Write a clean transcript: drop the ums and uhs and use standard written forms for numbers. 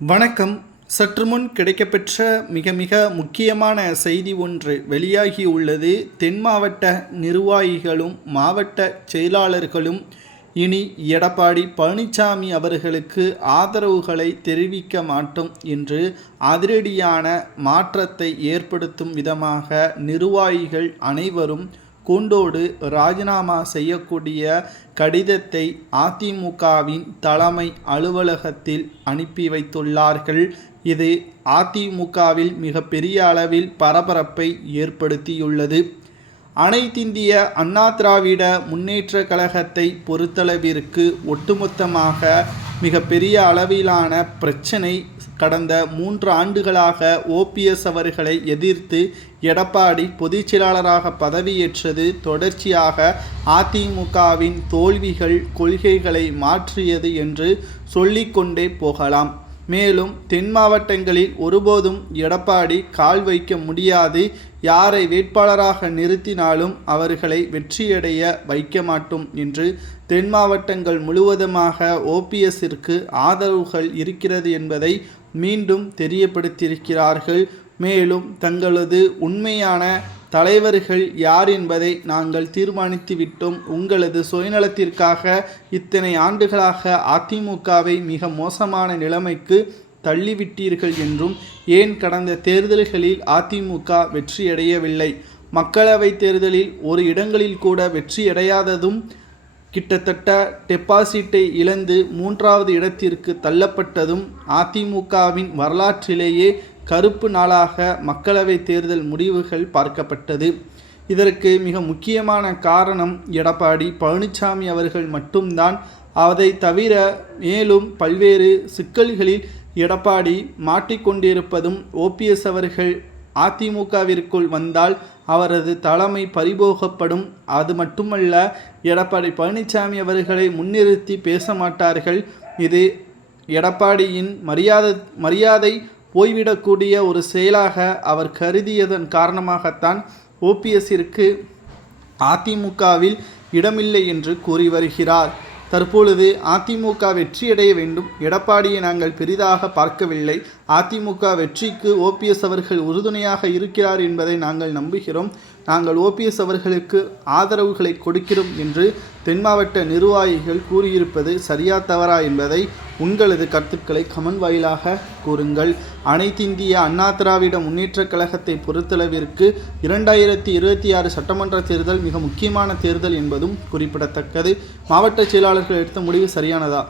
வணக்கம். சற்றுமுன் கிடைக்கப்பெற்ற மிக மிக முக்கியமான செய்தி ஒன்று வெளியாகியுள்ளது. தென் மாவட்ட நிர்வாகிகளும் மாவட்ட செயலாளர்களும் இனி எடப்பாடி பழனிசாமி அவர்களுக்கு ஆதரவுகளை தெரிவிக்க மாட்டோம் என்று அதிரடியான மாற்றத்தை ஏற்படுத்தும் விதமாக நிர்வாகிகள் அனைவரும் கூண்டோடு ராஜினாமா செய்யக்கூடிய கடிதத்தை அதிமுகவின் தலைமை அலுவலகத்தில் அனுப்பி வைத்துள்ளார்கள். இது அதிமுகவில் மிகப்பெரிய அளவில் பரபரப்பை ஏற்படுத்தியுள்ளது. அனைத்திந்திய அண்ணா திராவிட முன்னேற்ற கழகத்தை பொறுத்தளவிற்கு ஒட்டுமொத்தமாக மிகப்பெரிய அளவிலான பிரச்சனை கடந்த 3 ஆண்டுகளாக ஓபிஎஸ் அவர்களை எதிர்த்து எடப்பாடி பொதுச்செயலாளராக பதவியேற்றது தொடர்ச்சியாக அதிமுகவின் தோல்விகள் கொள்கைகளை மாற்றியது என்று சொல்லிக்கொண்டே போகலாம். மேலும் தென் மாவட்டங்களில் ஒருபோதும் எடப்பாடி கால் வைக்க முடியாது. யாரை வேட்பாளராக நிறுத்தினாலும் அவர்களை வெற்றியடைய வைக்க மாட்டோம் என்று தென் மாவட்டங்கள் முழுவதுமாக ஓபிஎஸ்ஸிற்கு ஆதரவுகள் இருக்கிறது என்பதை மீண்டும் தெரியப்படுத்தியிருக்கிறார்கள். மேலும் தங்களது உண்மையான தலைவர்கள் யார் என்பதை நாங்கள் தீர்மானித்து விட்டோம். உங்களது சுயநலத்திற்காக இத்தனை ஆண்டுகளாக அதிமுகவை மிக மோசமான நிலைமைக்கு தள்ளிவிட்டீர்கள் என்றும், ஏன் கடந்த தேர்தல்களில் அதிமுக வெற்றியடையவில்லை, மக்களவை தேர்தலில் ஒரு இடங்களில் கூட வெற்றியடையாததும், கிட்டத்தட்ட டெபாசிட்டை இழந்து 3வது இடத்திற்கு தள்ளப்பட்டதும் அதிமுகவின் வரலாற்றிலேயே கருப்பு நாளாக மக்களவை தேர்தல் முடிவுகள் பார்க்கப்பட்டது. இதற்கு மிக முக்கியமான காரணம் எடப்பாடி பழனிசாமி அவர்கள் மட்டும்தான். அதை தவிர மேலும் பல்வேறு சிக்கல்களில் எடப்பாடி மாட்டிக்கொண்டிருப்பதும், ஓபிஎஸ் அவர்கள் அதிமுகவிற்குள் வந்தால் அவரது தலைமை பறிபோகப்படும். அது மட்டுமல்ல, எடப்பாடி பழனிசாமி அவர்களை முன்னிறுத்தி பேச மாட்டார்கள். இது எடப்பாடியின் மரியாதை போய்விடக்கூடிய ஒரு செயலாக அவர் கருதியதன் காரணமாகத்தான் ஓபிஎஸ்ஸிற்கு அதிமுகவில் இடமில்லை என்று கூறி வருகிறார். தற்பொழுது அதிமுக வெற்றியடைய வேண்டும், எடப்பாடியை நாங்கள் பெரிதாக பார்க்கவில்லை, அதிமுக வெற்றிக்கு ஓபிஎஸ் அவர்கள் உறுதுணையாக இருக்கிறார் என்பதை நாங்கள் நம்புகிறோம், நாங்கள் ஓபிஎஸ் அவர்களுக்கு ஆதரவுகளை கொடுக்கிறோம் என்று தென் மாவட்ட நிர்வாகிகள் கூறியிருப்பது சரியா தவறா என்பதை உங்களது கருத்துக்களை கமெண்ட் வாயிலாக கூறுங்கள். அனைத்திந்திய அண்ணா திராவிட முன்னேற்ற கழகத்தை பொறுத்தளவிற்கு 2026 சட்டமன்ற தேர்தல் மிக முக்கியமான தேர்தல் என்பதும் குறிப்பிடத்தக்கது. மாவட்ட செயலாளர்கள் எடுத்த முடிவு சரியானதா?